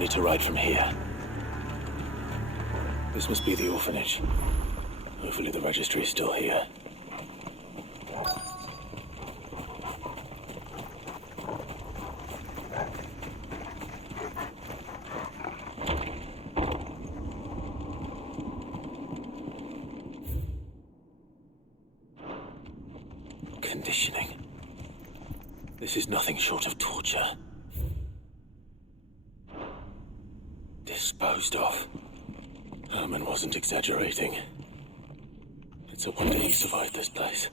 turn it to right from here. This must be the orphanage. Hopefully the registry is still here. Conditioning. This is nothing short of torture. Disposed of. Herman wasn't exaggerating. It's a wonder he survived this place.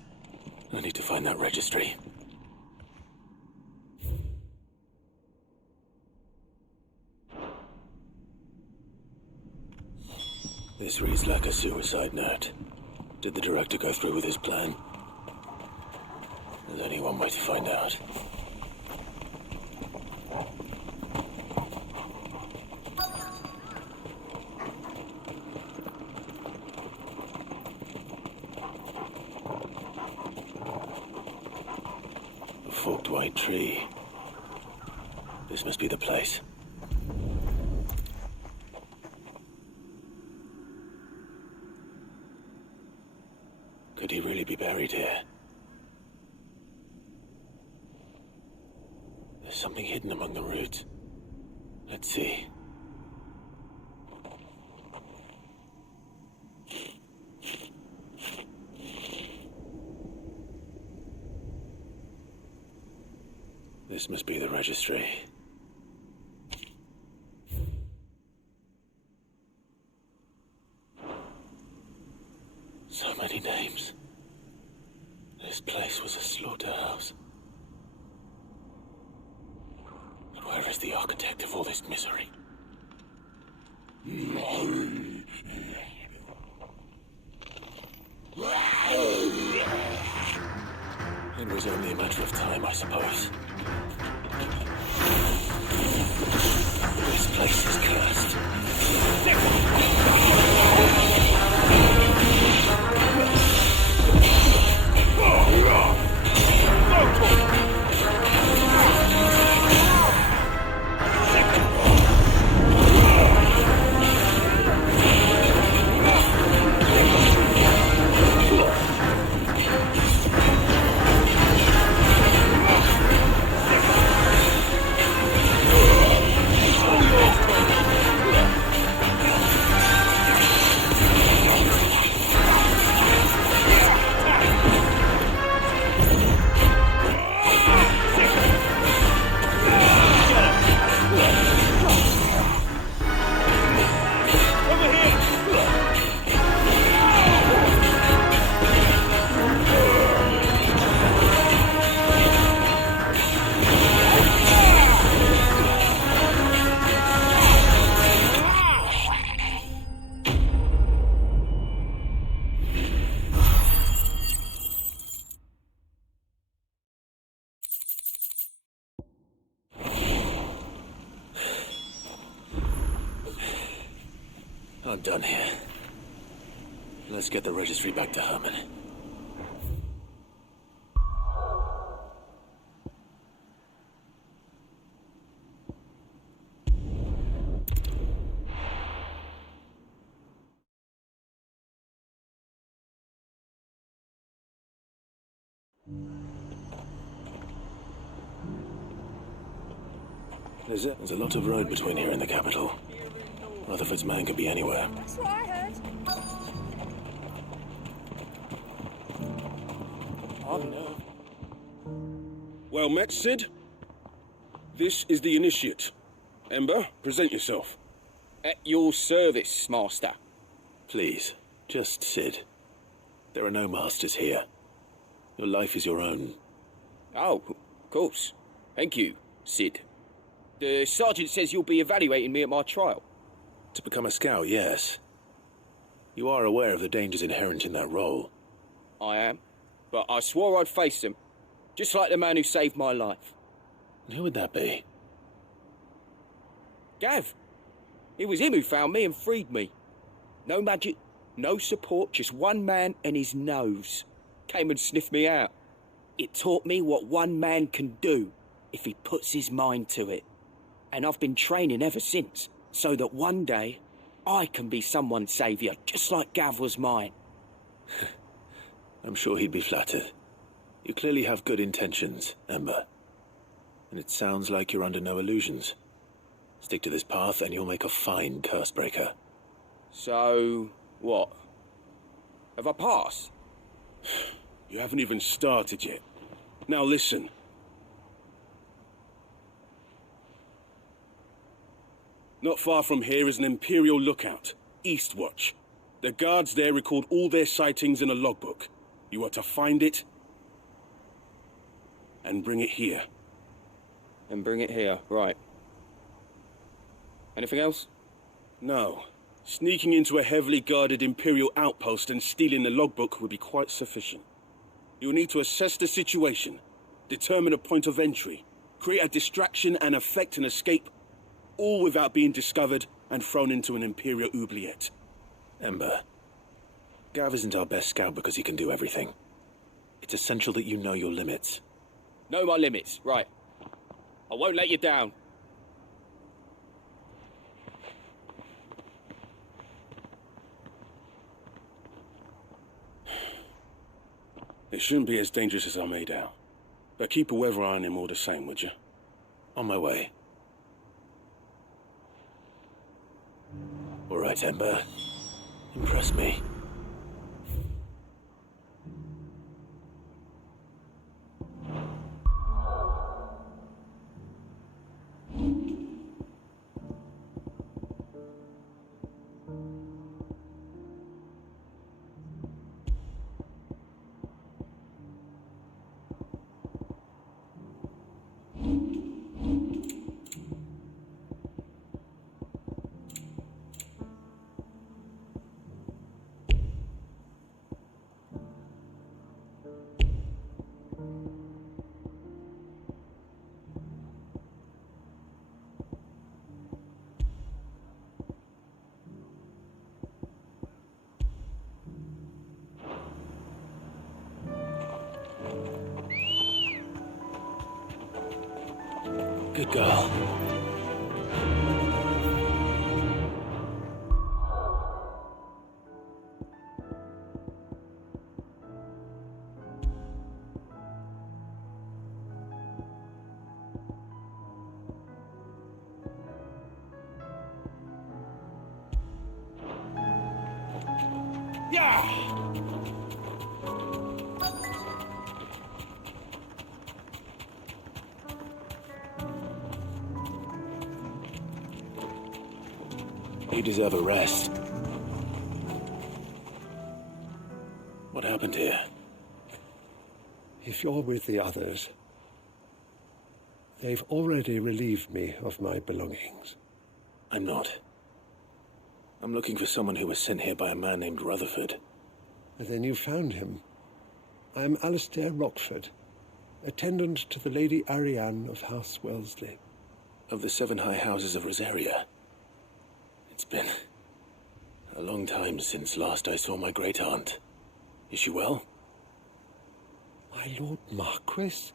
I need to find that registry. This reads like a suicide note. Did the director go through with his plan? There's only one way to find out. A forked white tree. This must be the place. Could he really be buried here? There's something hidden among the roots. Let's see. This must be the registry. So many names. This place was a slaughterhouse. But where is the architect of all this misery? It was only a matter of time, I suppose. This place is cursed. I'm done here. Let's get the registry back to Herman. There's a lot of road between here and the capital. Rutherford's man could be anywhere. That's what I heard. I don't know. Well met, Sid. This is the initiate. Ember, present yourself. At your service, Master. Please, just Sid. There are no masters here. Your life is your own. Oh, of course. Thank you, Sid. The sergeant says you'll be evaluating me at my trial. To become a scout, yes. You are aware of the dangers inherent in that role. I am. But I swore I'd face them. Just like the man who saved my life. And who would that be? Gav. It was him who found me and freed me. No magic, no support, just one man and his nose. Came and sniffed me out. It taught me what one man can do if he puts his mind to it. And I've been training ever since, so that one day I can be someone's saviour, just like Gav was mine. I'm sure he'd be flattered. You clearly have good intentions, Ember. And it sounds like you're under no illusions. Stick to this path and you'll make a fine curse breaker. So, what? Have I passed? You haven't even started yet. Now listen. Not far from here is an Imperial lookout, Eastwatch. The guards there record all their sightings in a logbook. You are to find it and bring it here. And bring it here, right. Anything else? No. Sneaking into a heavily guarded Imperial outpost and stealing the logbook would be quite sufficient. You'll need to assess the situation, determine a point of entry, create a distraction and effect an escape, all without being discovered and thrown into an Imperial oubliette. Ember, Gav isn't our best scout because he can do everything. It's essential that you know your limits. Know my limits, right. I won't let you down. It shouldn't be as dangerous as I made out. But keep a weather eye on him all the same, would you? On my way. All right, Ember. Impress me. Good girl. Yeah! You deserve a rest. What happened here? If you're with the others, they've already relieved me of my belongings. I'm not. I'm looking for someone who was sent here by a man named Rutherford. And then you found him. I am Alistair Rockford, attendant to the Lady Ariane of House Wellesley. Of the 7 high houses of Rosaria. It's been a long time since last I saw my great-aunt. Is she well? My Lord Marquis?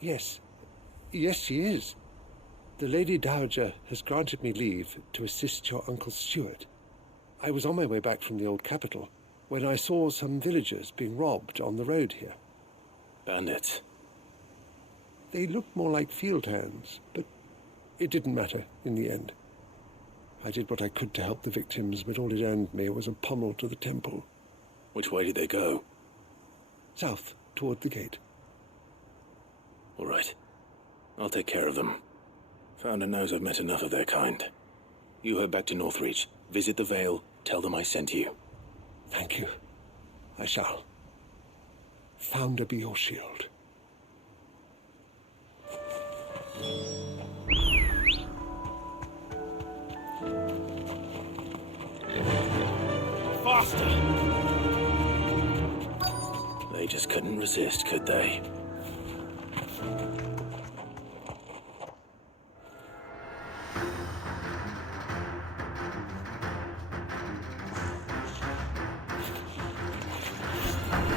Yes. Yes, she is. The Lady Dowager has granted me leave to assist your Uncle Stuart. I was on my way back from the old capital when I saw some villagers being robbed on the road here. Bandits? They looked more like field hands, but it didn't matter in the end. I did what I could to help the victims, but all it earned me was a pommel to the temple. Which way did they go? South, toward the gate. All right. I'll take care of them. Founder knows I've met enough of their kind. You head back to Northreach, visit the Vale, tell them I sent you. Thank you. I shall. Founder be your shield. Faster! They just couldn't resist, could they?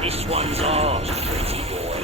This one's ours, pretty boy.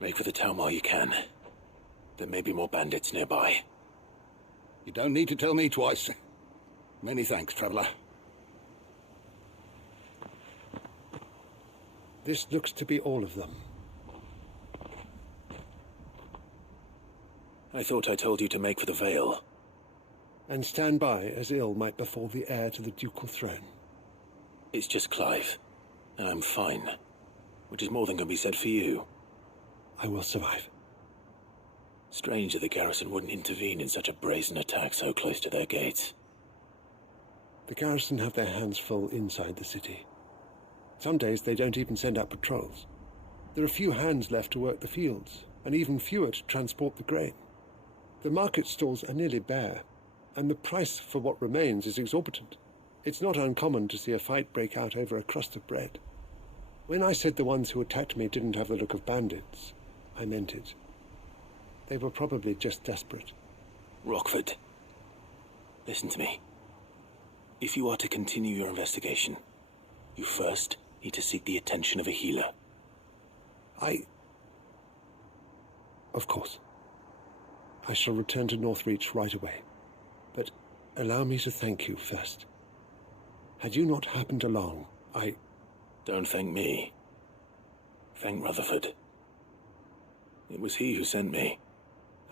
Make for the town while you can. There may be more bandits nearby. You don't need to tell me twice. Many thanks, traveler. This looks to be all of them. I thought I told you to make for the Vale. And stand by as ill might befall the heir to the ducal throne. It's just Clive, and I'm fine. Which is more than can be said for you. I will survive. Strange that the garrison wouldn't intervene in such a brazen attack so close to their gates. The garrison have their hands full inside the city. Some days they don't even send out patrols. There are few hands left to work the fields, and even fewer to transport the grain. The market stalls are nearly bare, and the price for what remains is exorbitant. It's not uncommon to see a fight break out over a crust of bread. When I said the ones who attacked me didn't have the look of bandits, I meant it. They were probably just desperate. Rockford, listen to me. If you are to continue your investigation, you first need to seek the attention of a healer. Of course. I shall return to Northreach right away. But allow me to thank you first. Had you not happened along, Don't thank me. Thank Rutherford. It was he who sent me.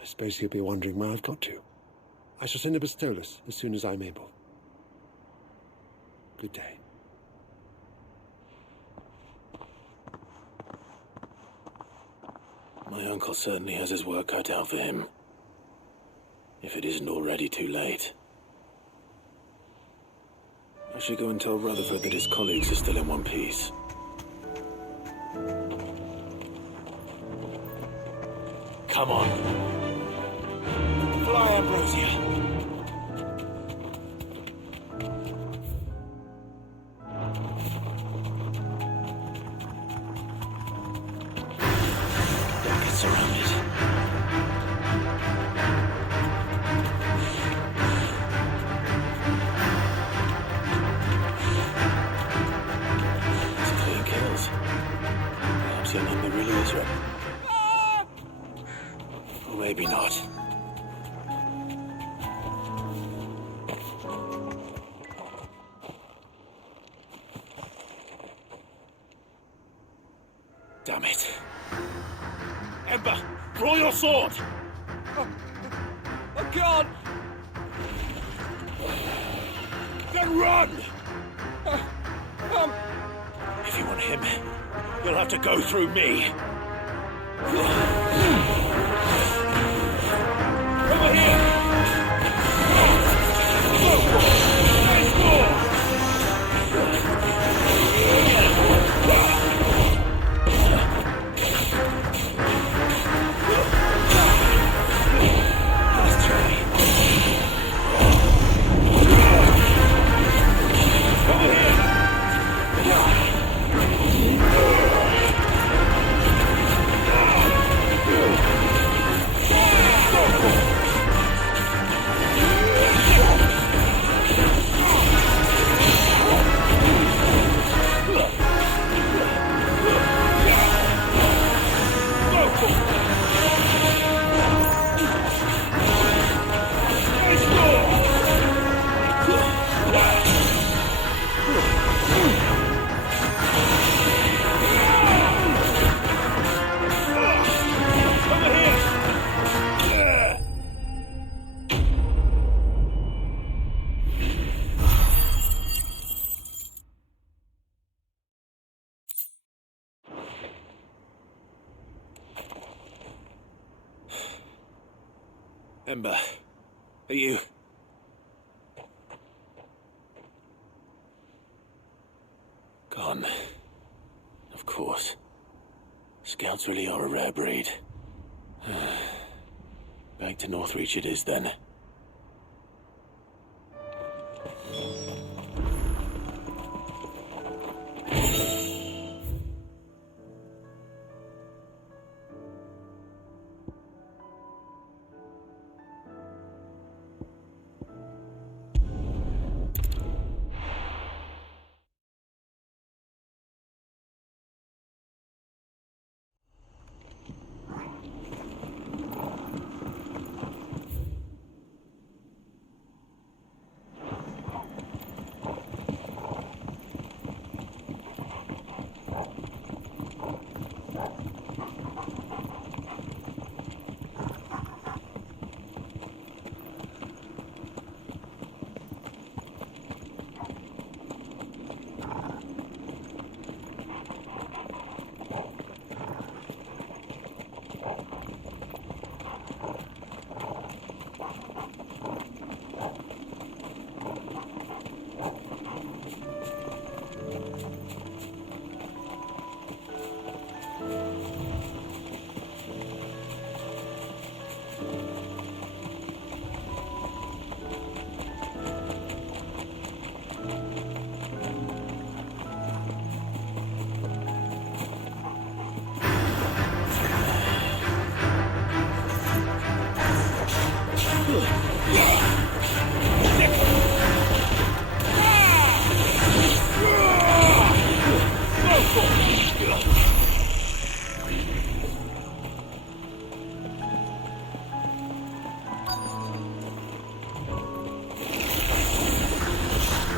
I suppose you'll be wondering where I've got to. I shall send a Bastolus as soon as I'm able. Good day. My uncle certainly has his work cut out for him. If it isn't already too late. I should go and tell Rutherford that his colleagues are still in one piece. Come on. Fly, Ambrosia. Don't get surrounded. It's clean kills. Perhaps your number really is right. Or maybe not. Damn it. Ember, draw your sword! I can't! Then run! If you want him, you'll have to go through me. Over here! Over here! Ember, are you... Gone. Of course. Scouts really are a rare breed. Back to Northreach it is, then.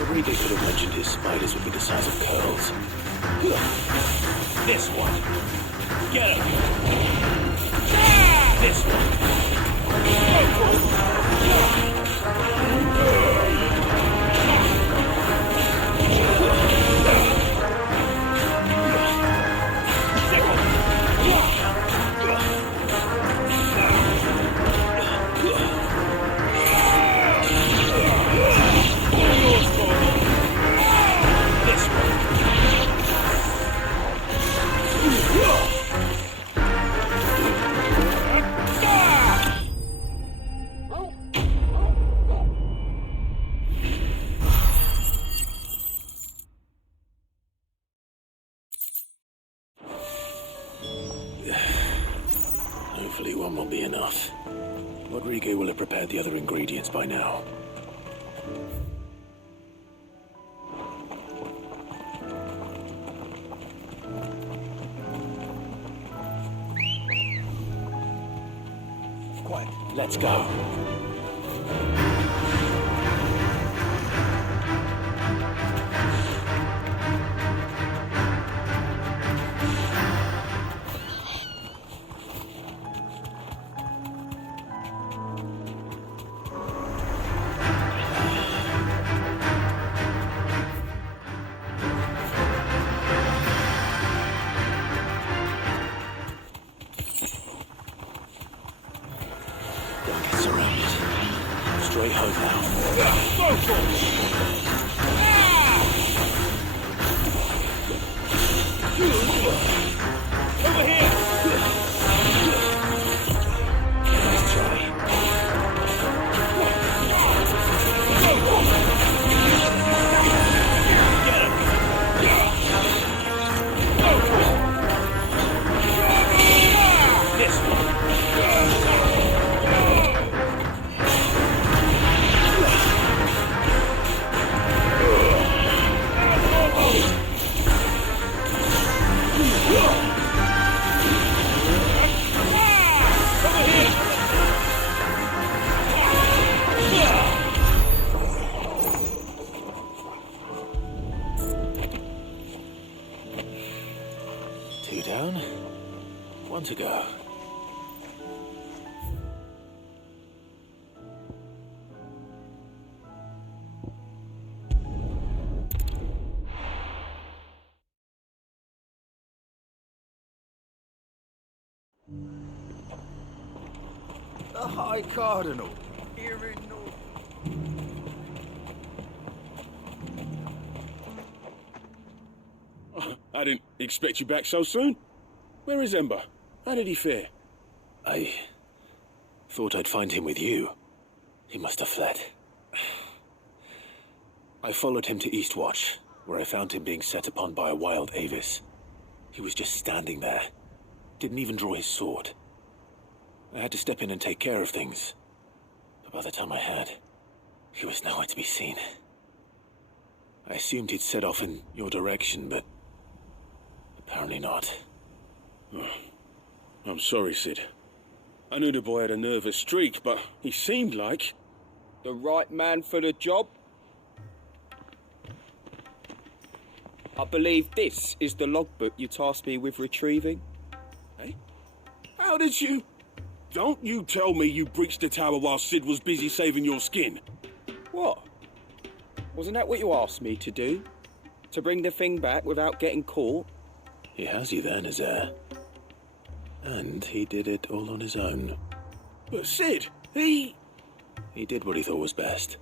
Rodriguez could have mentioned his spiders would be the size of curls. This one. Get him. This one. Hopefully one will be enough. Rodrigo will have prepared the other ingredients by now. Quiet. Let's go. Straight home now. Go for it! Over here! Nice try. Get him! This one. Two down, one to go. High Cardinal, here in North. I didn't expect you back so soon. Where is Ember? How did he fare? I thought I'd find him with you. He must have fled. I followed him to Eastwatch, where I found him being set upon by a wild Avis. He was just standing there. Didn't even draw his sword. I had to step in and take care of things. But by the time I had, he was nowhere to be seen. I assumed he'd set off in your direction, but apparently not. I'm sorry, Sid. I knew the boy had a nervous streak, but he seemed like... The right man for the job? I believe this is the logbook you tasked me with retrieving. Hey? How did you... Don't you tell me you breached the tower while Sid was busy saving your skin. What? Wasn't that what you asked me to do? To bring the thing back without getting caught? He has you there, Nazaire. And he did it all on his own. But Sid, he did what he thought was best.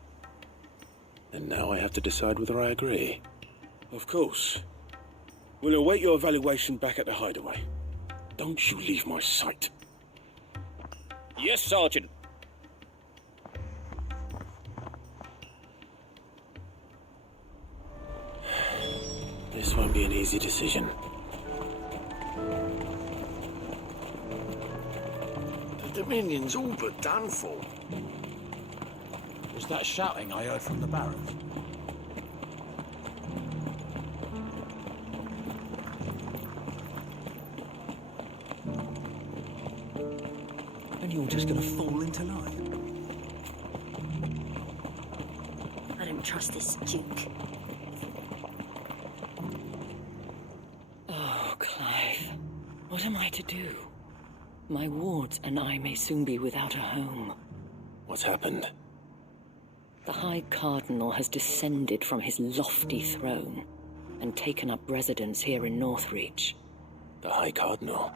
And now I have to decide whether I agree. Of course. We'll await your evaluation back at the hideaway. Don't you leave my sight. Yes, Sergeant. This won't be an easy decision. The Dominion's all but done for. Was that shouting I heard from the barracks? And you're just gonna fall into line? I don't trust this Duke. Oh, Clive. What am I to do? My wards and I may soon be without a home. What's happened? The High Cardinal has descended from his lofty throne and taken up residence here in Northreach. The High Cardinal?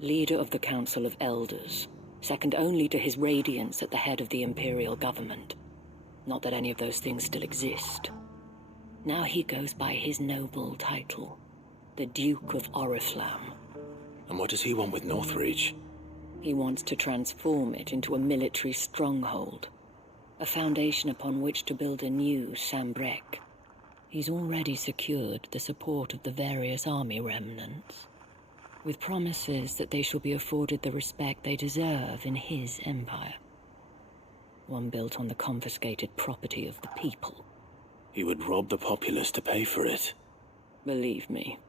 Leader of the Council of Elders, second only to his Radiance at the head of the Imperial government. Not that any of those things still exist. Now he goes by his noble title, the Duke of Oriflamme. And what does he want with Northreach? He wants to transform it into a military stronghold, a foundation upon which to build a new Sanbreque. He's already secured the support of the various army remnants, with promises that they shall be afforded the respect they deserve in his empire. One built on the confiscated property of the people. He would rob the populace to pay for it. Believe me,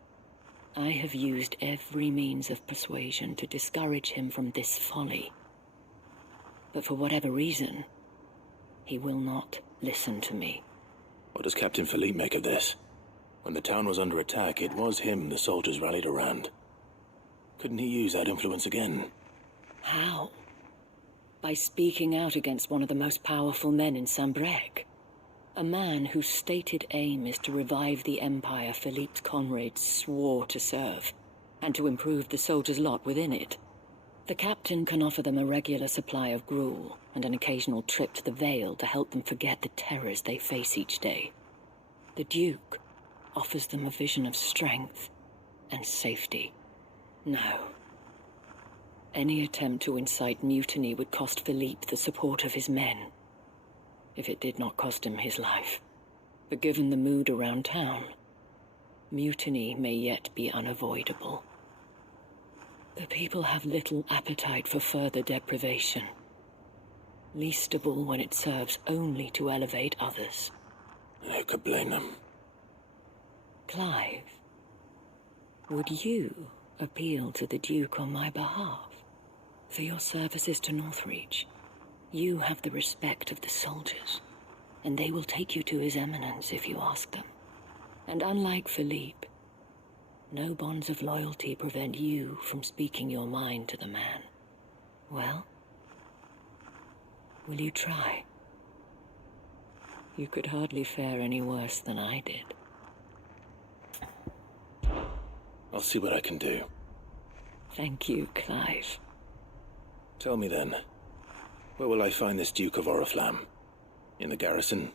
I have used every means of persuasion to discourage him from this folly. But for whatever reason, he will not listen to me. What does Captain Philippe make of this? When the town was under attack, it was him the soldiers rallied around. Couldn't he use that influence again? How? By speaking out against one of the most powerful men in Sanbreque. A man whose stated aim is to revive the empire Philippe's comrades swore to serve, and to improve the soldiers' lot within it. The captain can offer them a regular supply of gruel, and an occasional trip to the Vale to help them forget the terrors they face each day. The Duke offers them a vision of strength and safety. No. Any attempt to incite mutiny would cost Philippe the support of his men, if it did not cost him his life. But given the mood around town, mutiny may yet be unavoidable. The people have little appetite for further deprivation, least of all when it serves only to elevate others. Who could blame them? Clive, would you appeal to the Duke on my behalf? For your services to Northreach, you have the respect of the soldiers, and they will take you to His Eminence if you ask them. And unlike Philippe, no bonds of loyalty prevent you from speaking your mind to the man. Well, will you try? You could hardly fare any worse than I did. I'll see what I can do. Thank you, Clive. Tell me then, Where will I find this Duke of Oriflamme? In the garrison?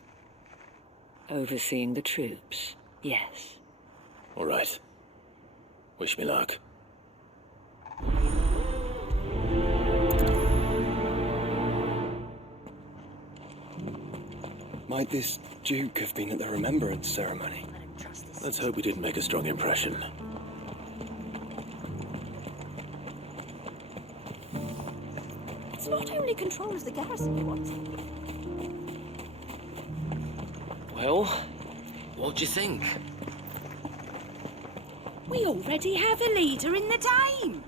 Overseeing the troops, yes. All right. Wish me luck. Might this Duke have been at the remembrance ceremony? I don't trust this. Let's hope we didn't make a strong impression. It's not only control of the garrison you want. Well, what do you think? We already have a leader in the Dame.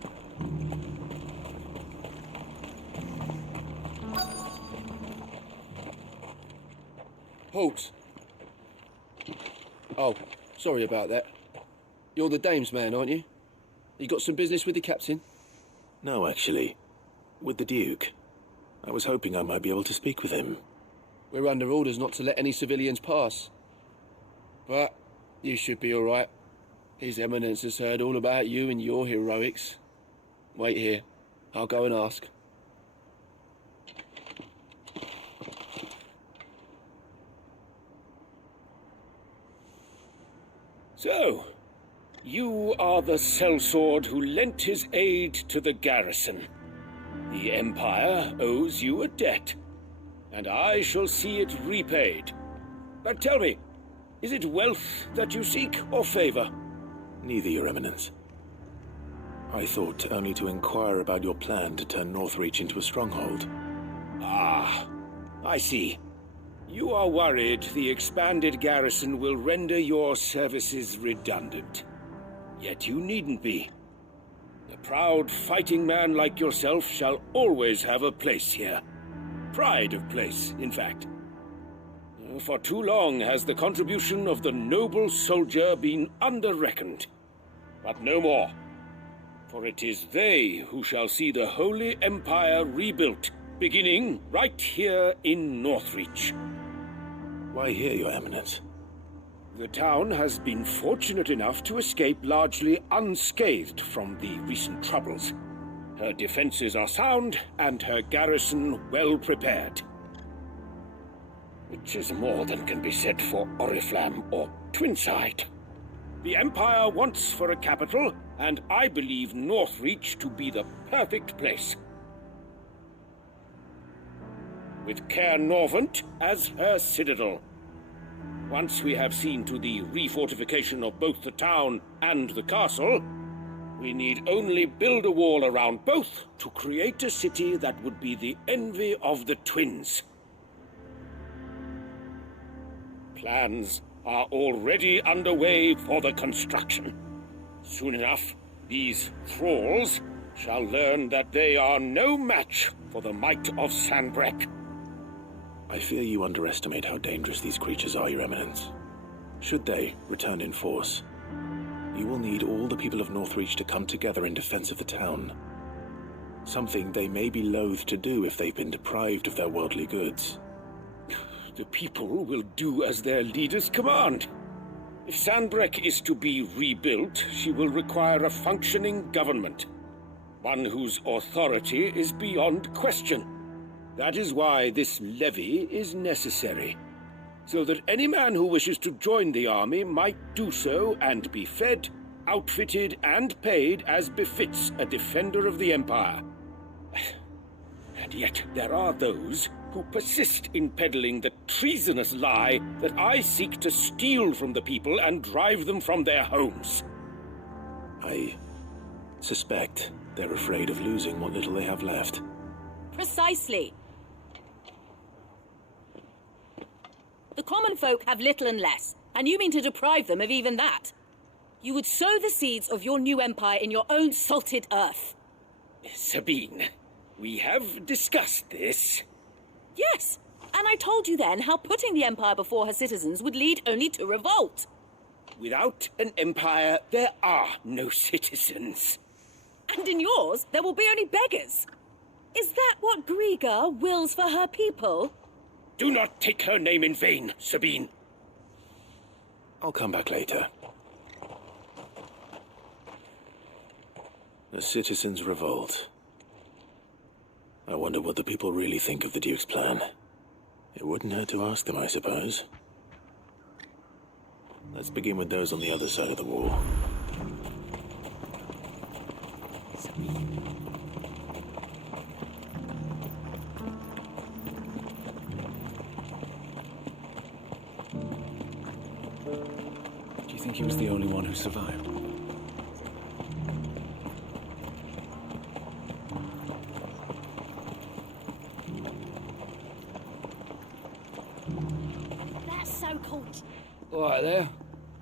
Halt! Oh, sorry about that. You're the Dame's man, aren't you? You got some business with the captain? No, actually. With the Duke. I was hoping I might be able to speak with him. We're under orders not to let any civilians pass. But you should be all right. His Eminence has heard all about you and your heroics. Wait here. I'll go and ask. So, you are the sellsword who lent his aid to the garrison. The Empire owes you a debt, and I shall see it repaid. But tell me, is it wealth that you seek, or favor? Neither, Your Eminence. I thought only to inquire about your plan to turn Northreach into a stronghold. Ah, I see. You are worried the expanded garrison will render your services redundant. Yet you needn't be. A proud fighting man like yourself shall always have a place here. Pride of place, in fact. For too long has the contribution of the noble soldier been under-reckoned. But no more. For it is they who shall see the Holy Empire rebuilt, beginning right here in Northreach. Why here, Your Eminence? The town has been fortunate enough to escape largely unscathed from the recent troubles. Her defenses are sound, and her garrison well prepared. Which is more than can be said for Oriflamme or Twinside. The Empire wants for a capital, and I believe Northreach to be the perfect place. With Caer Norvent as her citadel. Once we have seen to the refortification of both the town and the castle, we need only build a wall around both to create a city that would be the envy of the twins. Plans are already underway for the construction. Soon enough, these thralls shall learn that they are no match for the might of Sanbreque. I fear you underestimate how dangerous these creatures are, Your Eminence. Should they return in force, you will need all the people of Northreach to come together in defense of the town. Something they may be loath to do if they've been deprived of their worldly goods. The people will do as their leaders command. If Sanbreque is to be rebuilt, she will require a functioning government. One whose authority is beyond question. That is why this levy is necessary. So that any man who wishes to join the army might do so and be fed, outfitted, and paid as befits a defender of the Empire. And yet there are those who persist in peddling the treasonous lie that I seek to steal from the people and drive them from their homes. I suspect they're afraid of losing what little they have left. Precisely. The common folk have little and less, and you mean to deprive them of even that. You would sow the seeds of your new empire in your own salted earth. Sabine, we have discussed this. Yes, and I told you then how putting the empire before her citizens would lead only to revolt. Without an empire, there are no citizens. And in yours, there will be only beggars. Is that what Griga wills for her people? Do not take her name in vain, Sabine. I'll come back later. The citizens revolt. I wonder what the people really think of the Duke's plan. It wouldn't hurt to ask them, I suppose. Let's begin with those on the other side of the wall. Do you think he was the only one who survived? That's so cool. All right there.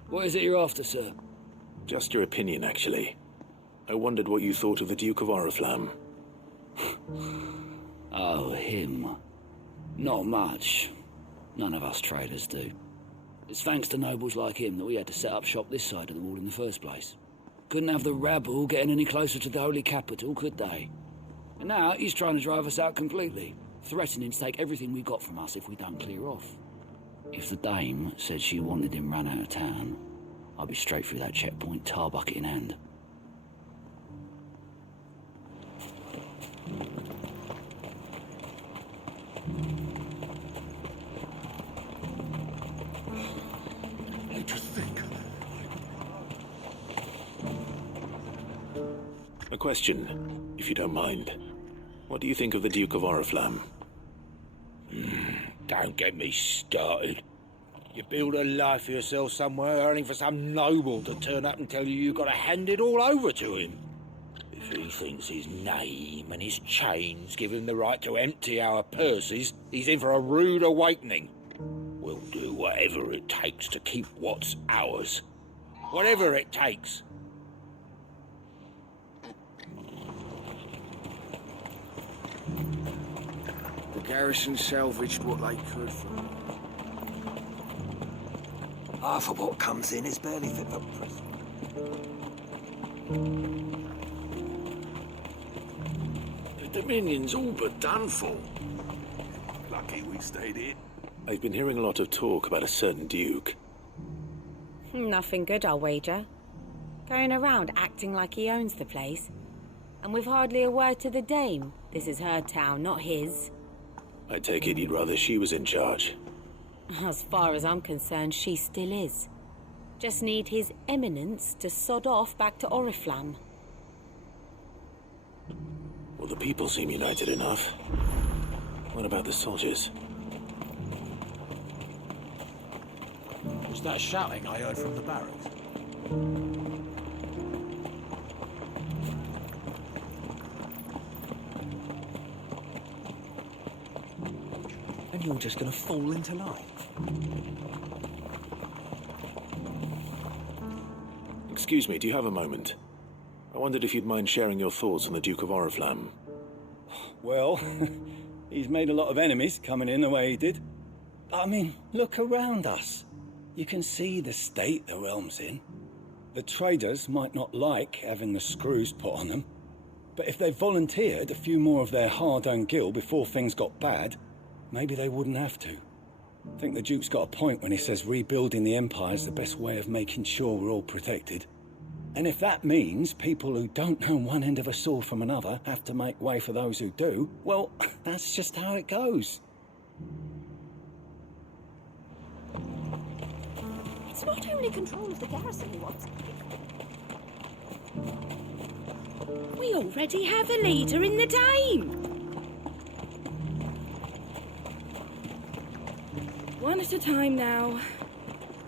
What is it you're after, sir? Just your opinion, actually. I wondered what you thought of the Duke of Oriflamme. Oh, him. Not much. None of us traders do. It's thanks to nobles like him that we had to set up shop this side of the wall in the first place. Couldn't have the rabble getting any closer to the holy capital, could they? And now he's trying to drive us out completely, threatening to take everything we got from us if we don't clear off. If the dame said she wanted him run out of town, I'd be straight through that checkpoint, tar bucket in hand. I just think... A question, if you don't mind. What do you think of the Duke of Oriflamme? Don't get me started. You build a life for yourself somewhere, only for some noble to turn up and tell you you've got to hand it all over to him. If he thinks his name and his chains give him the right to empty our purses, he's in for a rude awakening. We'll do whatever it takes to keep what's ours. Whatever it takes. The garrison salvaged what they could from it. Half of what comes in is barely fit for prison. The Dominion's all but done for. Lucky we stayed in. I've been hearing a lot of talk about a certain Duke. Nothing good, I'll wager. Going around acting like he owns the place. And with hardly a word to the dame. This is her town, not his. I take it you'd rather she was in charge. As far as I'm concerned, she still is. Just need his eminence to sod off back to Oriflamme. Well, the people seem united enough. What about the soldiers? Was that shouting I heard from the barracks? And you're just gonna fall into line. Excuse me, do you have a moment? I wondered if you'd mind sharing your thoughts on the Duke of Oriflamme. Well, he's made a lot of enemies coming in the way he did. I mean, look around us. You can see the state the realm's in. The traders might not like having the screws put on them, but if they volunteered a few more of their hard-earned gil before things got bad, maybe they wouldn't have to. I think the Duke's got a point when he says rebuilding the Empire's the best way of making sure we're all protected. And if that means people who don't know one end of a sword from another have to make way for those who do, well, that's just how it goes. It's not only control of the garrison he wants. We already have a leader in the Dame. One at a time now.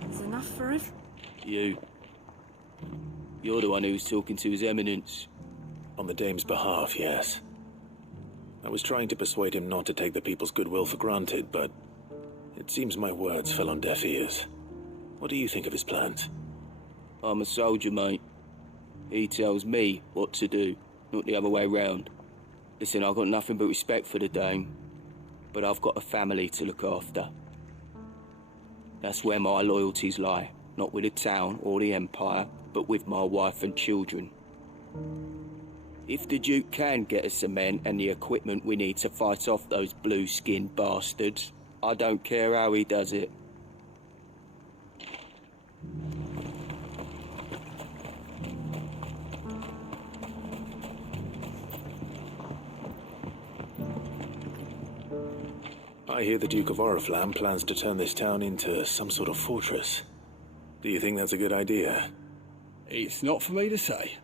It's enough for us. You're the one who's talking to His Eminence. On the Dame's behalf, yes. I was trying to persuade him not to take the people's goodwill for granted, but it seems my words fell on deaf ears. What do you think of his plans? I'm a soldier, mate. He tells me what to do, not the other way round. Listen, I've got nothing but respect for the Dame, but I've got a family to look after. That's where my loyalties lie, not with the town or the Empire, but with my wife and children. If the Duke can get us the men and the equipment we need to fight off those blue-skinned bastards, I don't care how he does it. I hear the Duke of Oriflamme plans to turn this town into some sort of fortress. Do you think that's a good idea? It's not for me to say.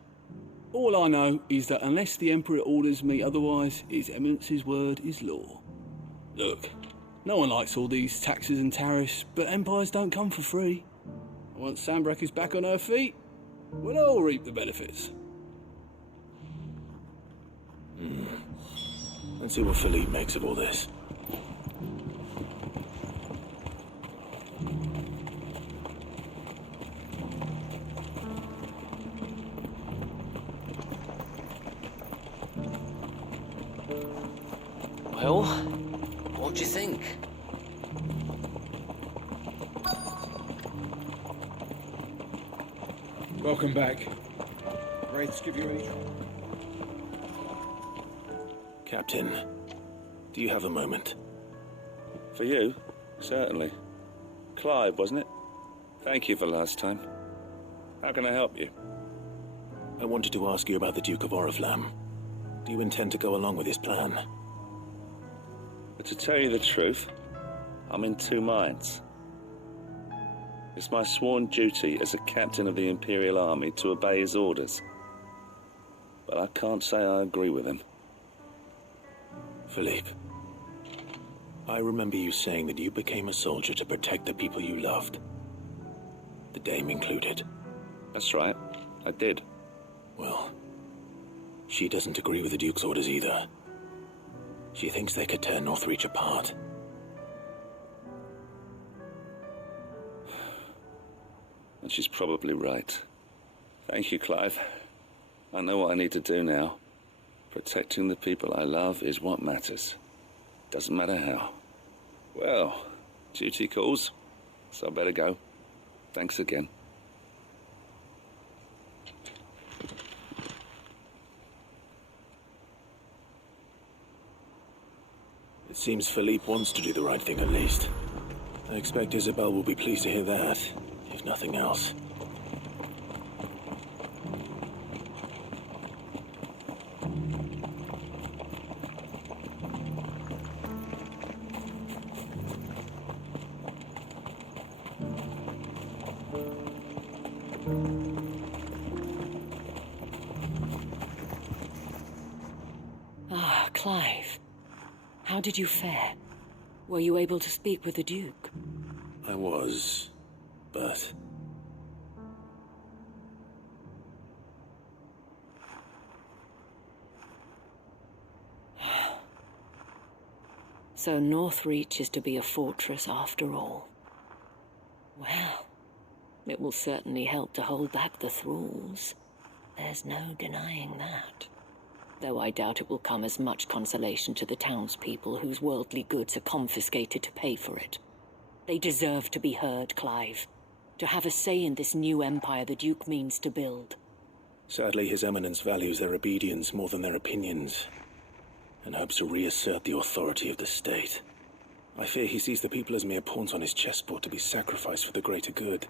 All I know is that unless the Emperor orders me otherwise, His Eminence's word is law. Look, no one likes all these taxes and tariffs, but empires don't come for free. Once Sanbreque is back on her feet, we'll all reap the benefits. Let's see what Philippe makes of all this. Well, what do you think? Welcome back. Wraiths give you any trouble? Captain, do you have a moment? For you? Certainly. Clive, wasn't it? Thank you for last time. How can I help you? I wanted to ask you about the Duke of Oriflamme. Do you intend to go along with his plan? But to tell you the truth, I'm in two minds. It's my sworn duty as a captain of the Imperial Army to obey his orders. But I can't say I agree with him. Philippe, I remember you saying that you became a soldier to protect the people you loved. The Dame included. That's right, I did. Well, she doesn't agree with the Duke's orders either. She thinks they could tear Northreach apart. And she's probably right. Thank you, Clive. I know what I need to do now. Protecting the people I love is what matters. Doesn't matter how. Well, duty calls, so I better go. Thanks again. It seems Philippe wants to do the right thing at least. I expect Isabel will be pleased to hear that, if nothing else. Ah, Clive. How did you fare? Were you able to speak with the Duke? I was, but... So Northreach is to be a fortress after all. Well, it will certainly help to hold back the thralls. There's no denying that. Though I doubt it will come as much consolation to the townspeople whose worldly goods are confiscated to pay for it. They deserve to be heard, Clive. To have a say in this new empire the Duke means to build. Sadly, His Eminence values their obedience more than their opinions, and hopes to reassert the authority of the state. I fear he sees the people as mere pawns on his chessboard to be sacrificed for the greater good.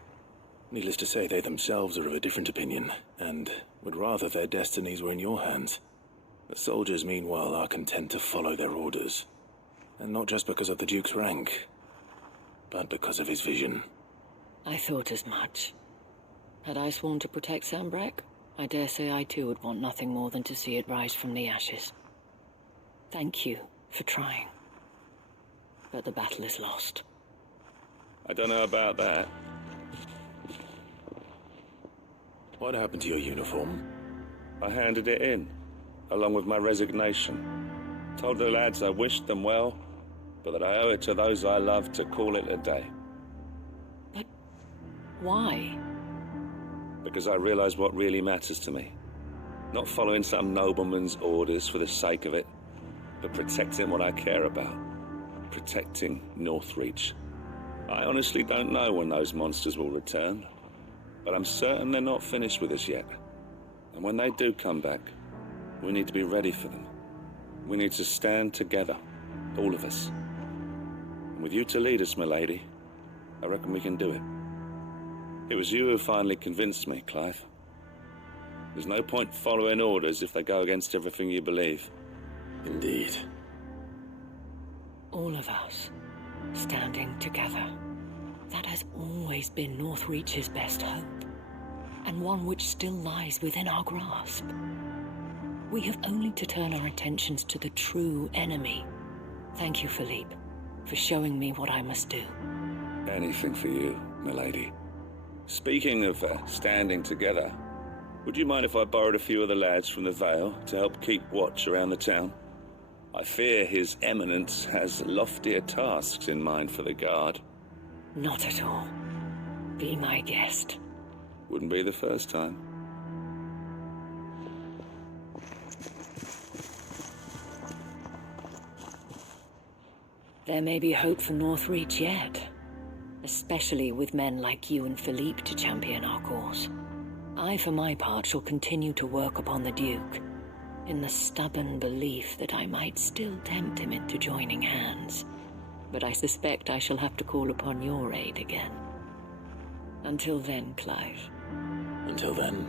Needless to say, they themselves are of a different opinion, and would rather their destinies were in your hands. The soldiers, meanwhile, are content to follow their orders. And not just because of the Duke's rank, but because of his vision. I thought as much. Had I sworn to protect Sanbreque, I dare say I too would want nothing more than to see it rise from the ashes. Thank you for trying. But the battle is lost. I don't know about that. What happened to your uniform? I handed it in, along with my resignation. Told the lads I wished them well, but that I owe it to those I love to call it a day. But why? Because I realize what really matters to me. Not following some nobleman's orders for the sake of it, but protecting what I care about. Protecting Northreach. I honestly don't know when those monsters will return, but I'm certain they're not finished with us yet. And when they do come back, we need to be ready for them. We need to stand together, all of us. And with you to lead us, milady, I reckon we can do it. It was you who finally convinced me, Clive. There's no point following orders if they go against everything you believe. Indeed. All of us, standing together. That has always been Northreach's best hope, and one which still lies within our grasp. We have only to turn our attentions to the true enemy. Thank you, Philippe, for showing me what I must do. Anything for you, milady. Speaking of standing together, would you mind if I borrowed a few of the lads from the Vale to help keep watch around the town? I fear His Eminence has loftier tasks in mind for the guard. Not at all. Be my guest. Wouldn't be the first time. There may be hope for Northreach yet, especially with men like you and Philippe to champion our cause. I, for my part, shall continue to work upon the Duke, in the stubborn belief that I might still tempt him into joining hands. But I suspect I shall have to call upon your aid again. Until then, Clive. Until then.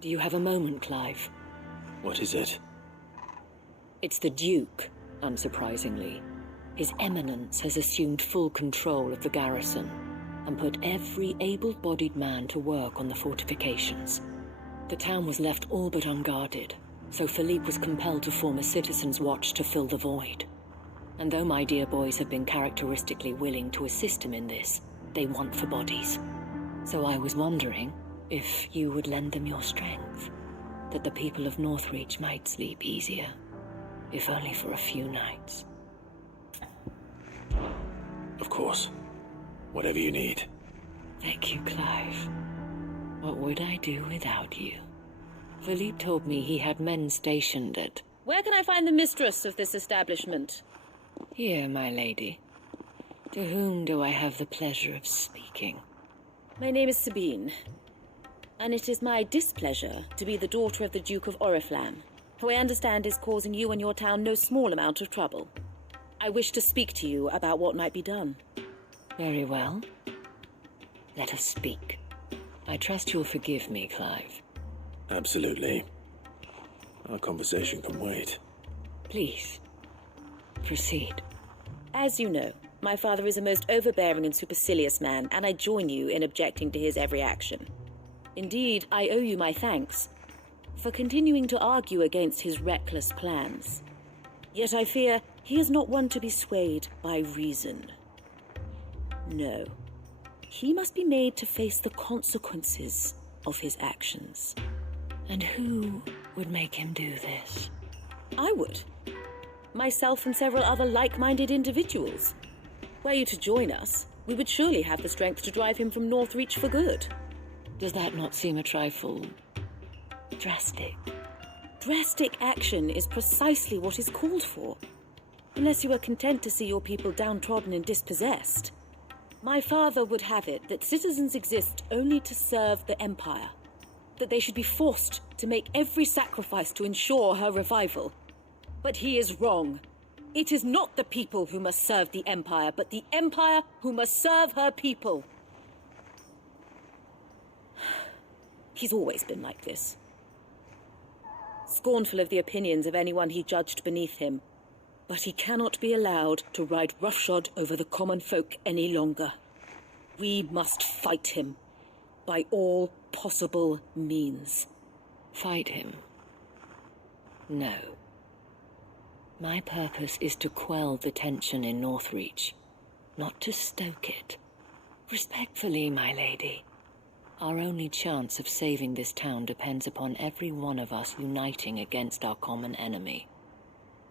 Do you have a moment, Clive? What is it? It's the Duke, unsurprisingly. His Eminence has assumed full control of the garrison and put every able-bodied man to work on the fortifications. The town was left all but unguarded, so Philippe was compelled to form a citizens' watch to fill the void. And though my dear boys have been characteristically willing to assist him in this, they want for bodies. So I was wondering if you would lend them your strength, that the people of Northreach might sleep easier, if only for a few nights. Of course. Whatever you need. Thank you, Clive. What would I do without you? Philippe told me he had men stationed at... Where can I find the mistress of this establishment? Here, my lady. To whom do I have the pleasure of speaking? My name is Sabine, and it is my displeasure to be the daughter of the Duke of Oriflamme, who I understand is causing you and your town no small amount of trouble. I wish to speak to you about what might be done. Very well. Let us speak. I trust you'll forgive me, Clive. Absolutely. Our conversation can wait. Please, proceed. As you know, my father is a most overbearing and supercilious man, and I join you in objecting to his every action. Indeed, I owe you my thanks for continuing to argue against his reckless plans. Yet I fear he is not one to be swayed by reason. No. He must be made to face the consequences of his actions. And who would make him do this? I would. Myself and several other like-minded individuals. Were you to join us, we would surely have the strength to drive him from Northreach for good. Does that not seem a trifle... drastic? Drastic action is precisely what is called for. Unless you are content to see your people downtrodden and dispossessed. My father would have it that citizens exist only to serve the Empire. That they should be forced to make every sacrifice to ensure her revival. But he is wrong. It is not the people who must serve the Empire, but the Empire who must serve her people. He's always been like this. Scornful of the opinions of anyone he judged beneath him. But he cannot be allowed to ride roughshod over the common folk any longer. We must fight him, by all possible means. Fight him? No. My purpose is to quell the tension in Northreach, not to stoke it. Respectfully, my lady. Our only chance of saving this town depends upon every one of us uniting against our common enemy.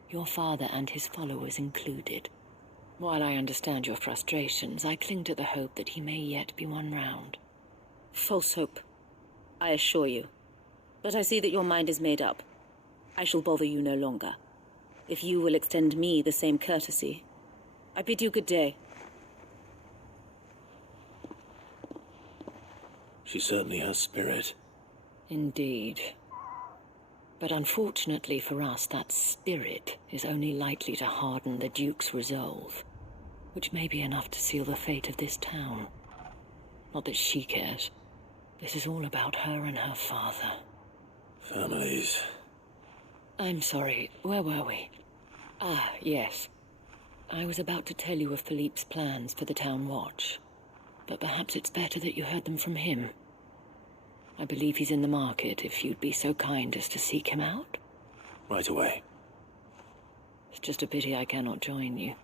Your father and his followers included. While I understand your frustrations, I cling to the hope that he may yet be won round. False hope, I assure you. But I see that your mind is made up. I shall bother you no longer. If you will extend me the same courtesy, I bid you good day. She certainly has spirit. Indeed. But unfortunately for us, that spirit is only likely to harden the Duke's resolve, which may be enough to seal the fate of this town. Not that she cares. This is all about her and her father. Families. I'm sorry, where were we? Ah, yes. I was about to tell you of Philippe's plans for the town watch, but perhaps it's better that you heard them from him. I believe he's in the market, if you'd be so kind as to seek him out. Right away. It's just a pity I cannot join you.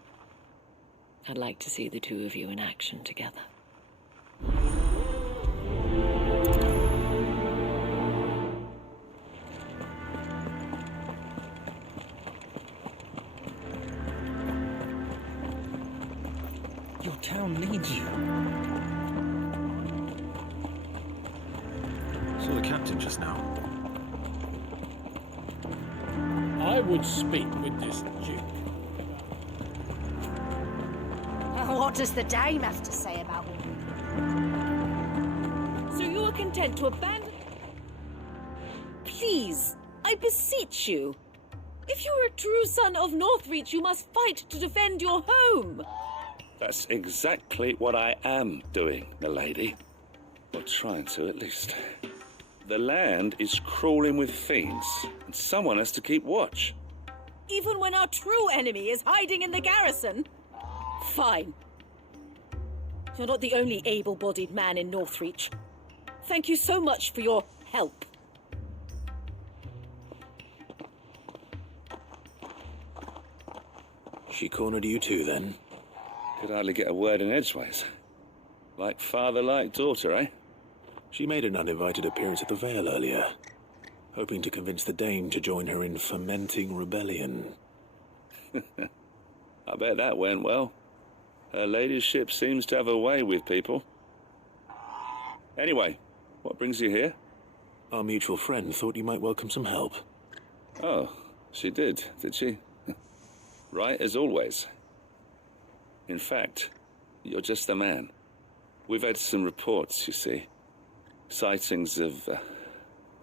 I'd like to see the two of you in action together. Your town needs you. Saw the captain just now. I would speak with this Duke. What does the dame have to say about it? So you are content to abandon... Please, I beseech you. If you're a true son of Northreach, you must fight to defend your home. That's exactly what I am doing, milady. Or trying to, at least. The land is crawling with fiends, and someone has to keep watch. Even when our true enemy is hiding in the garrison? Fine. You're not the only able-bodied man in Northreach. Thank you so much for your help. She cornered you too, then? Could hardly get a word in edgeways. Like father, like daughter, eh? She made an uninvited appearance at the Vale earlier, hoping to convince the Dame to join her in fomenting rebellion. I bet that went well. Her ladyship seems to have a way with people. Anyway, what brings you here? Our mutual friend thought you might welcome some help. Oh, she did she? Right as always. In fact, you're just the man. We've had some reports, you see. Sightings of,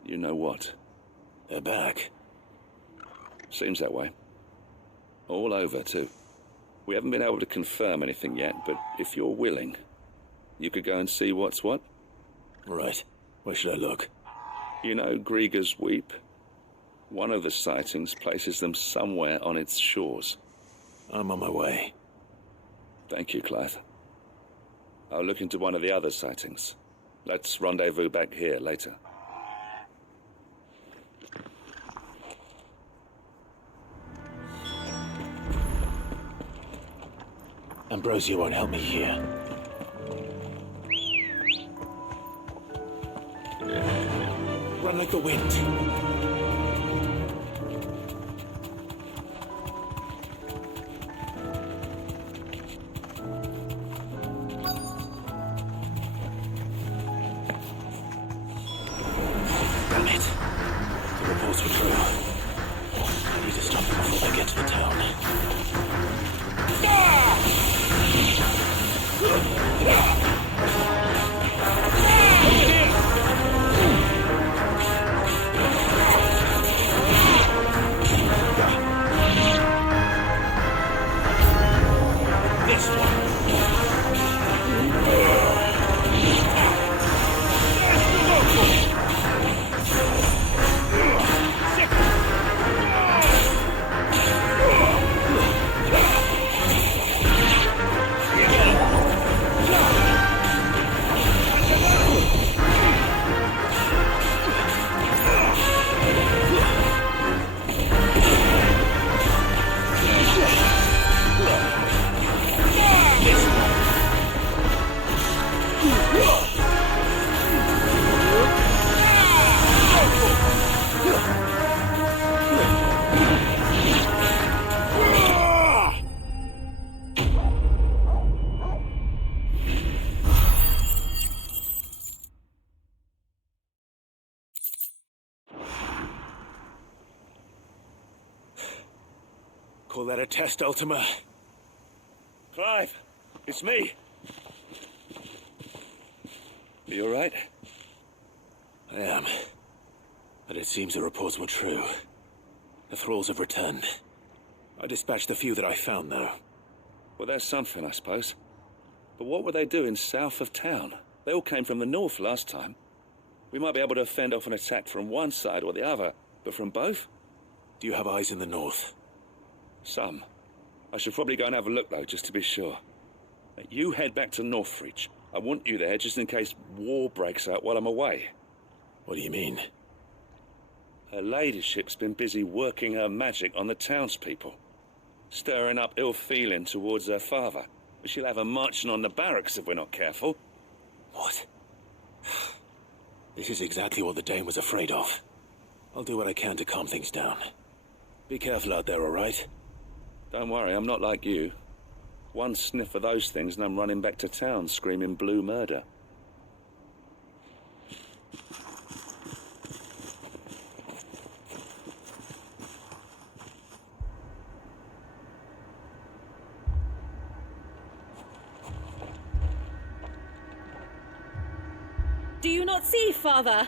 you know what. They're back. Seems that way. All over, too. We haven't been able to confirm anything yet, but if you're willing, you could go and see what's what. Right. Where should I look? You know Grieger's Weep? One of the sightings places them somewhere on its shores. I'm on my way. Thank you, Clive. I'll look into one of the other sightings. Let's rendezvous back here later. Ambrosia won't help me here. Run like the wind. Damn it. The reports were true. I need to stop them before they get to the town. This one. Call that a test, Ultima? Clive, it's me. You all right? I am. But it seems the reports were true. The thralls have returned. I dispatched the few that I found, though. Well, there's something, I suppose. But what were they doing south of town? They all came from the north last time. We might be able to fend off an attack from one side or the other, but from both? Do you have eyes in the north? Some. I should probably go and have a look, though, just to be sure. You head back to Northreach. I want you there just in case war breaks out while I'm away. What do you mean? Her ladyship's been busy working her magic on the townspeople, stirring up ill feeling towards her father. She'll have her marching on the barracks if we're not careful. What? This is exactly what the Dane was afraid of. I'll do what I can to calm things down. Be careful out there, all right? Don't worry, I'm not like you. One sniff of those things and I'm running back to town screaming blue murder. Do you not see, Father?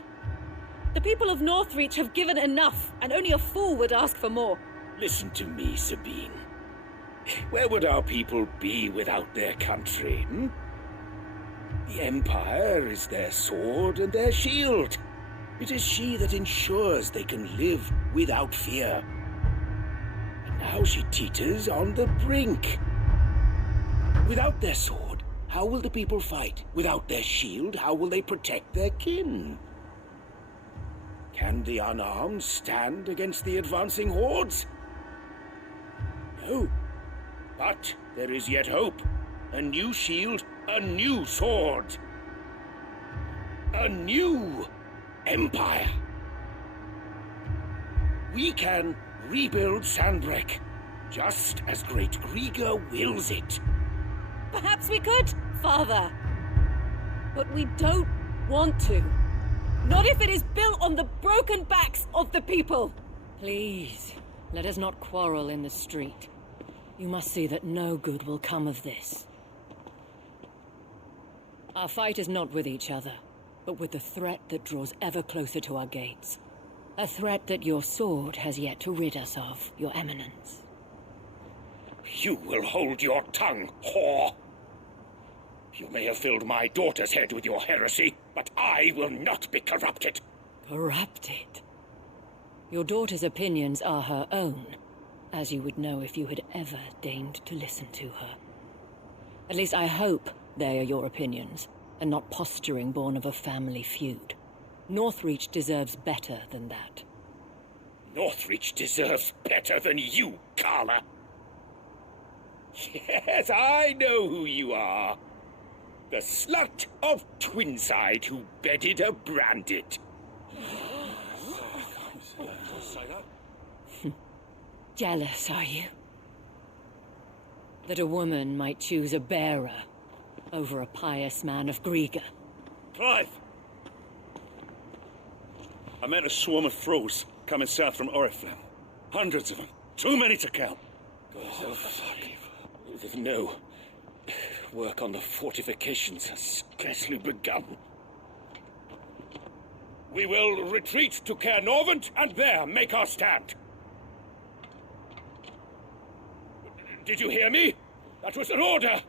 The people of Northreach have given enough, and only a fool would ask for more. Listen to me, Sabine. Where would our people be without their country, hmm? The Empire is their sword and their shield. It is she that ensures they can live without fear. And now she teeters on the brink. Without their sword, how will the people fight? Without their shield, how will they protect their kin? Can the unarmed stand against the advancing hordes? No. But there is yet hope. A new shield, a new sword. A new empire. We can rebuild Sanbreque, just as great Griga wills it. Perhaps we could, Father. But we don't want to. Not if it is built on the broken backs of the people. Please, let us not quarrel in the street. You must see that no good will come of this. Our fight is not with each other, but with the threat that draws ever closer to our gates. A threat that your sword has yet to rid us of, Your Eminence. You will hold your tongue, whore. You may have filled my daughter's head with your heresy, but I will not be corrupted. Corrupted? Your daughter's opinions are her own, as you would know if you had ever deigned to listen to her. At least I hope they are your opinions, and not posturing born of a family feud. Northreach deserves better than that. Northreach deserves better than you, Carla. Yes, I know who you are. The slut of Twinside who bedded a branded. Jealous, are you? That a woman might choose a bearer over a pious man of Griga. Clive! I met a swarm of thralls coming south from Oriflamme. Hundreds of them. Too many to count. Oh, fuck. No. Work on the fortifications has scarcely begun. We will retreat to Caernarvon and there make our stand. Did you hear me? That was an order.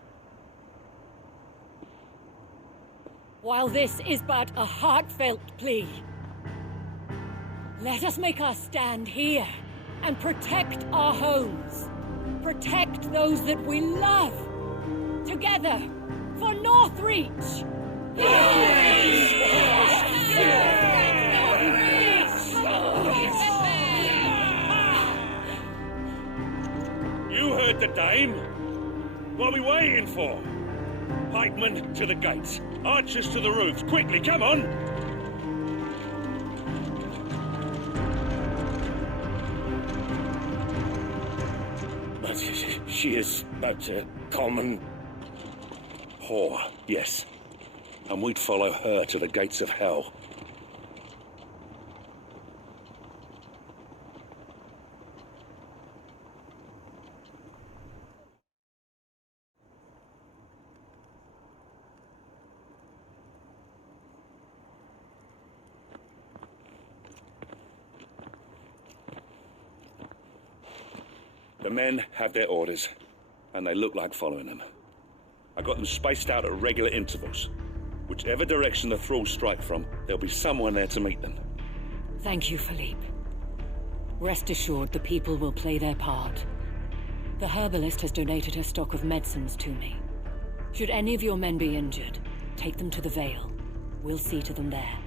While this is but a heartfelt plea, let us make our stand here and protect our homes. Protect those that we love. Together, for Northreach! You heard the dame. What are we waiting for? Pikemen to the gates. Archers to the roofs. Quickly, come on! But she is but a common whore, yes. And we'd follow her to the gates of hell. The men have their orders, and they look like following them. I got them spaced out at regular intervals. Whichever direction the thralls strike from, there'll be someone there to meet them. Thank you, Philippe. Rest assured, the people will play their part. The herbalist has donated her stock of medicines to me. Should any of your men be injured, take them to the Vale. We'll see to them there.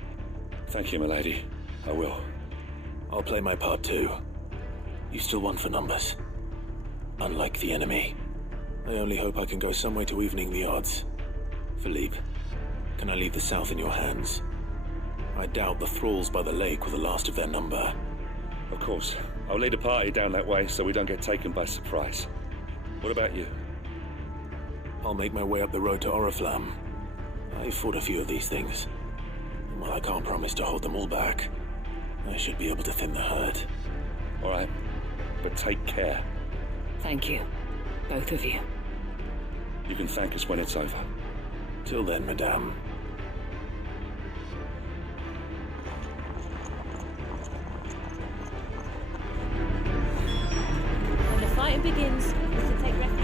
Thank you, milady. I will. I'll play my part too. You still won for numbers. Unlike the enemy. I only hope I can go some way to evening the odds. Philippe, can I leave the south in your hands? I doubt the thralls by the lake were the last of their number. Of course. I'll lead a party down that way so we don't get taken by surprise. What about you? I'll make my way up the road to Oriflamme. I fought a few of these things. And while I can't promise to hold them all back, I should be able to thin the herd. All right, but take care. Thank you, both of you. You can thank us when it's over. Till then, madame. When the fighting begins, we can take refuge.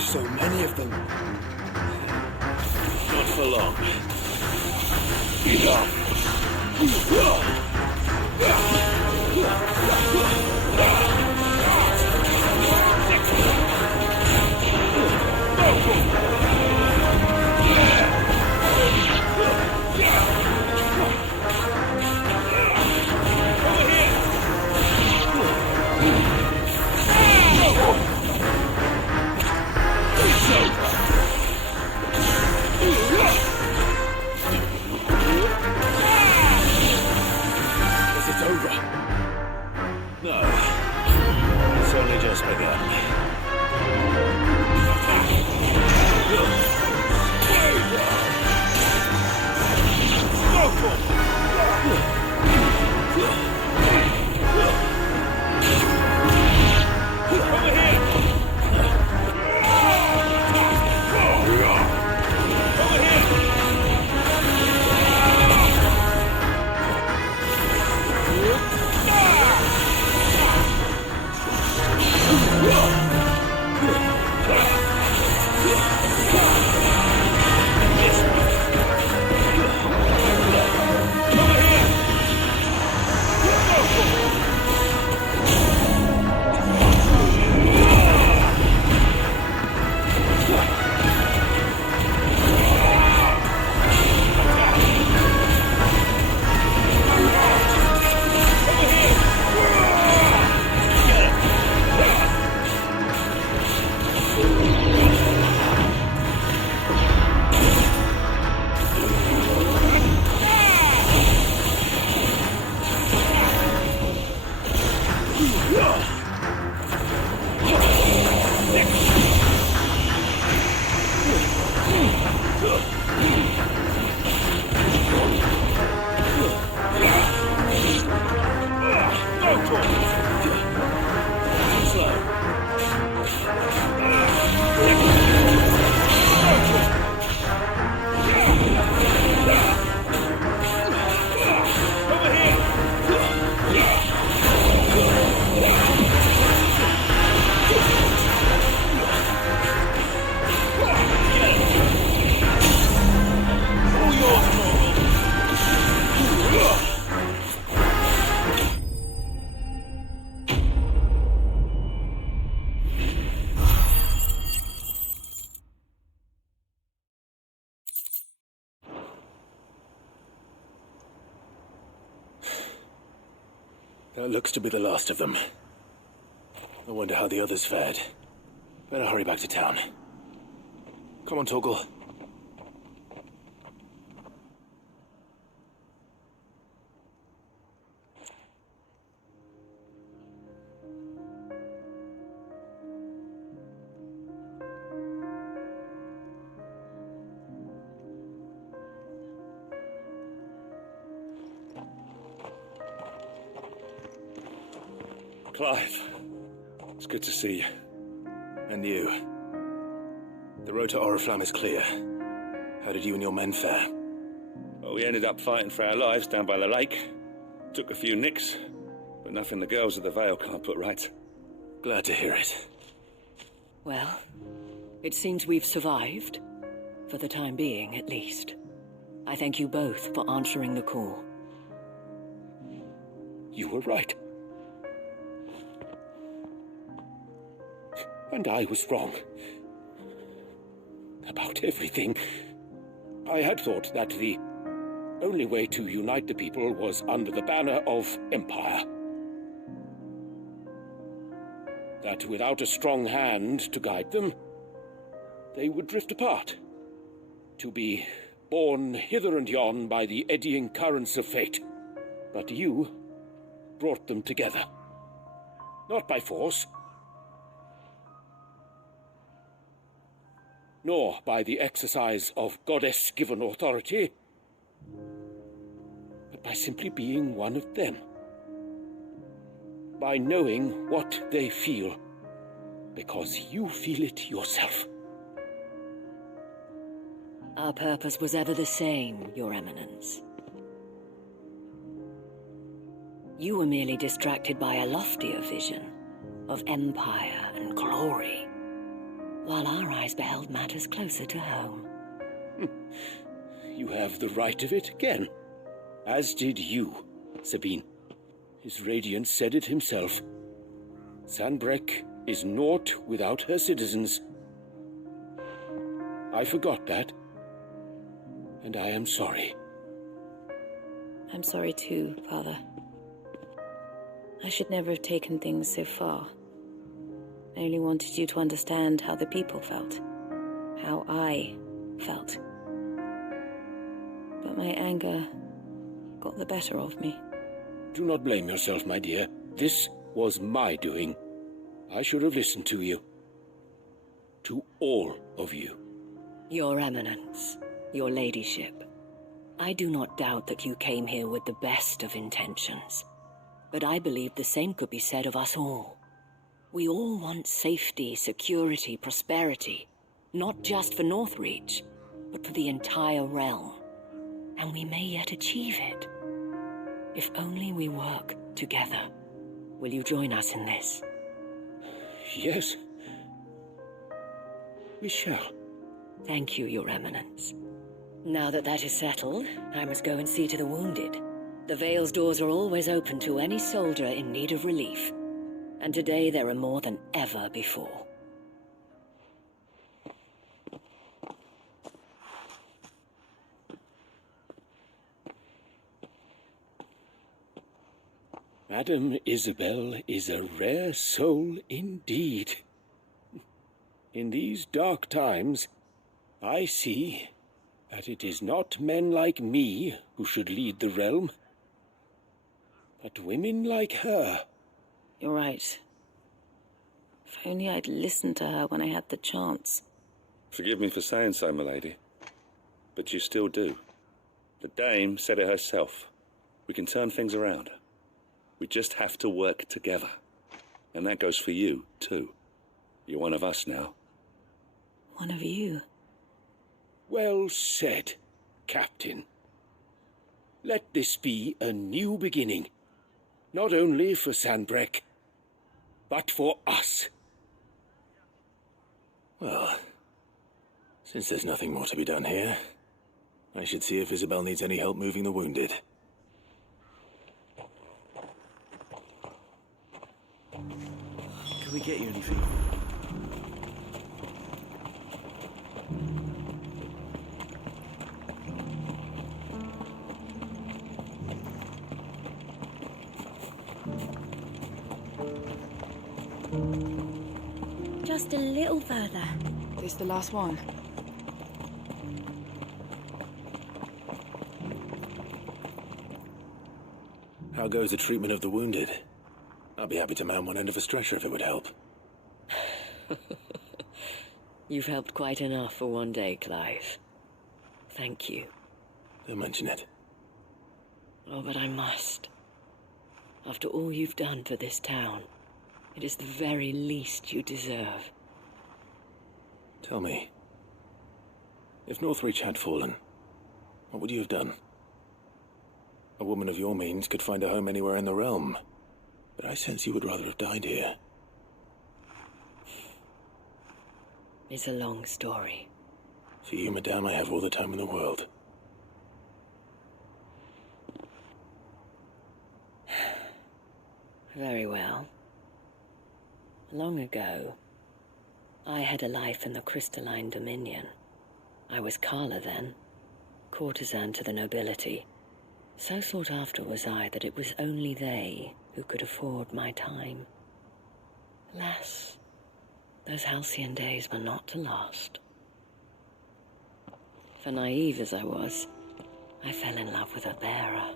So many of them. Not for long. No. It's only just begun. That looks to be the last of them. I wonder how the others fared. Better hurry back to town. Come on, Torgal. Clive, it's good to see you. And you. The road to Oriflamme is clear. How did you and your men fare? Well, we ended up fighting for our lives down by the lake. Took a few nicks, but nothing the girls of the Vale can't put right. Glad to hear it. Well, it seems we've survived. For the time being, at least. I thank you both for answering the call. You were right. And I was wrong. About everything. I had thought that the only way to unite the people was under the banner of Empire. That without a strong hand to guide them, they would drift apart. To be borne hither and yon by the eddying currents of fate. But you brought them together. Not by force, nor by the exercise of goddess-given authority, but by simply being one of them. By knowing what they feel, because you feel it yourself. Our purpose was ever the same, Your Eminence. You were merely distracted by a loftier vision of empire and glory, while our eyes beheld matters closer to home. You have the right of it again, as did you, Sabine. His radiance said it himself. Sanbreque is naught without her citizens. I forgot that, and I am sorry. I'm sorry too, Father. I should never have taken things so far. I only wanted you to understand how the people felt. How I felt. But my anger got the better of me. Do not blame yourself, my dear. This was my doing. I should have listened to you. To all of you. Your Eminence, your Ladyship, I do not doubt that you came here with the best of intentions. But I believe the same could be said of us all. We all want safety, security, prosperity. Not just for Northreach, but for the entire realm. And we may yet achieve it. If only we work together. Will you join us in this? Yes. We shall. Thank you, Your Eminence. Now that that is settled, I must go and see to the wounded. The Vale's doors are always open to any soldier in need of relief. And today there are more than ever before. Madame Isabel is a rare soul indeed. In these dark times, I see that it is not men like me who should lead the realm, but women like her. You're right. If only I'd listened to her when I had the chance. Forgive me for saying so, milady, but you still do. The Dame said it herself. We can turn things around. We just have to work together. And that goes for you, too. You're one of us now. One of you? Well said, Captain. Let this be a new beginning. Not only for Sanbreque, but for us. Well, since there's nothing more to be done here, I should see if Isabel needs any help moving the wounded. Can we get you anything? Just a little further. This the last one? How goes the treatment of the wounded? I'll be happy to man one end of a stretcher if it would help. You've helped quite enough for one day, Clive. Thank you. Don't mention it. Oh, but I must. After all you've done for this town, It is the very least you deserve. Tell me, if Northreach had fallen, what would you have done? A woman of your means could find a home anywhere in the realm, but I sense you would rather have died here. It's a long story. For you, madame, I have all the time in the world. Very well. Long ago, I had a life in the Crystalline Dominion. I was Carla then, courtesan to the nobility. So sought after was I that it was only they who could afford my time. Alas, those halcyon days were not to last. For naive as I was, I fell in love with a bearer.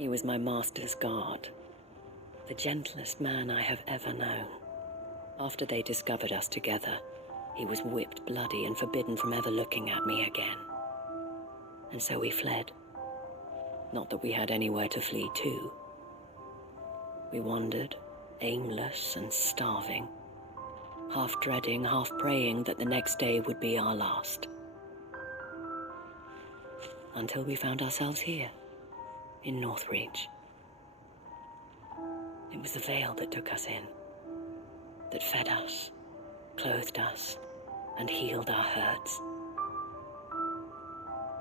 He was my master's guard, the gentlest man I have ever known. After they discovered us together, he was whipped bloody and forbidden from ever looking at me again. And so we fled. Not that we had anywhere to flee to. We wandered, aimless and starving, half dreading, half praying that the next day would be our last. Until we found ourselves here, in Northreach. It was the veil that took us in, that fed us, clothed us, and healed our hurts.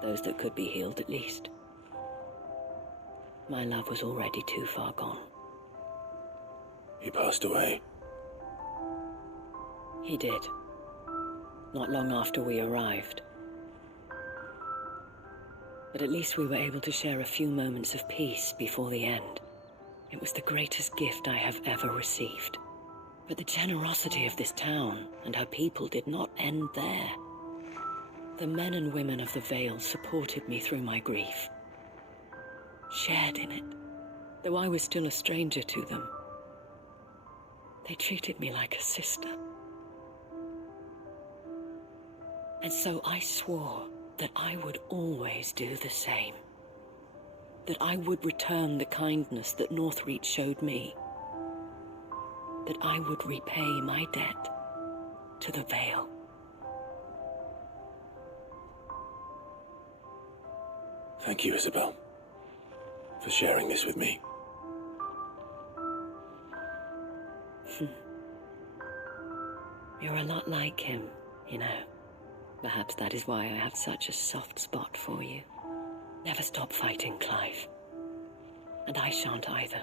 Those that could be healed, at least. My love was already too far gone. He passed away. He did. Not long after we arrived. But at least we were able to share a few moments of peace before the end. It was the greatest gift I have ever received. But the generosity of this town and her people did not end there. The men and women of the Vale supported me through my grief, shared in it, though I was still a stranger to them. They treated me like a sister. And so I swore that I would always do the same. That I would return the kindness that Northreach showed me. That I would repay my debt to the Vale. Thank you, Isabel, for sharing this with me. You're a lot like him, you know. Perhaps that is why I have such a soft spot for you. Never stop fighting, Clive. And I shan't either.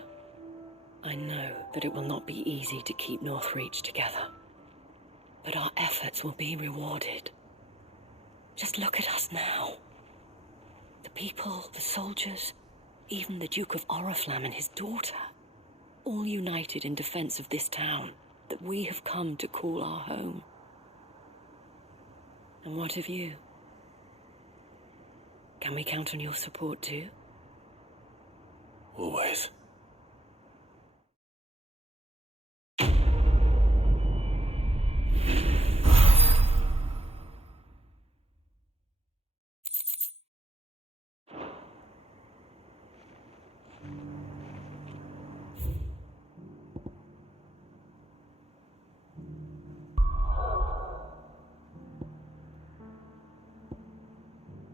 I know that it will not be easy to keep Northreach together. But our efforts will be rewarded. Just look at us now. The people, the soldiers, even the Duke of Oriflamme and his daughter, all united in defense of this town that we have come to call our home. And what of you? Can we count on your support too? Always.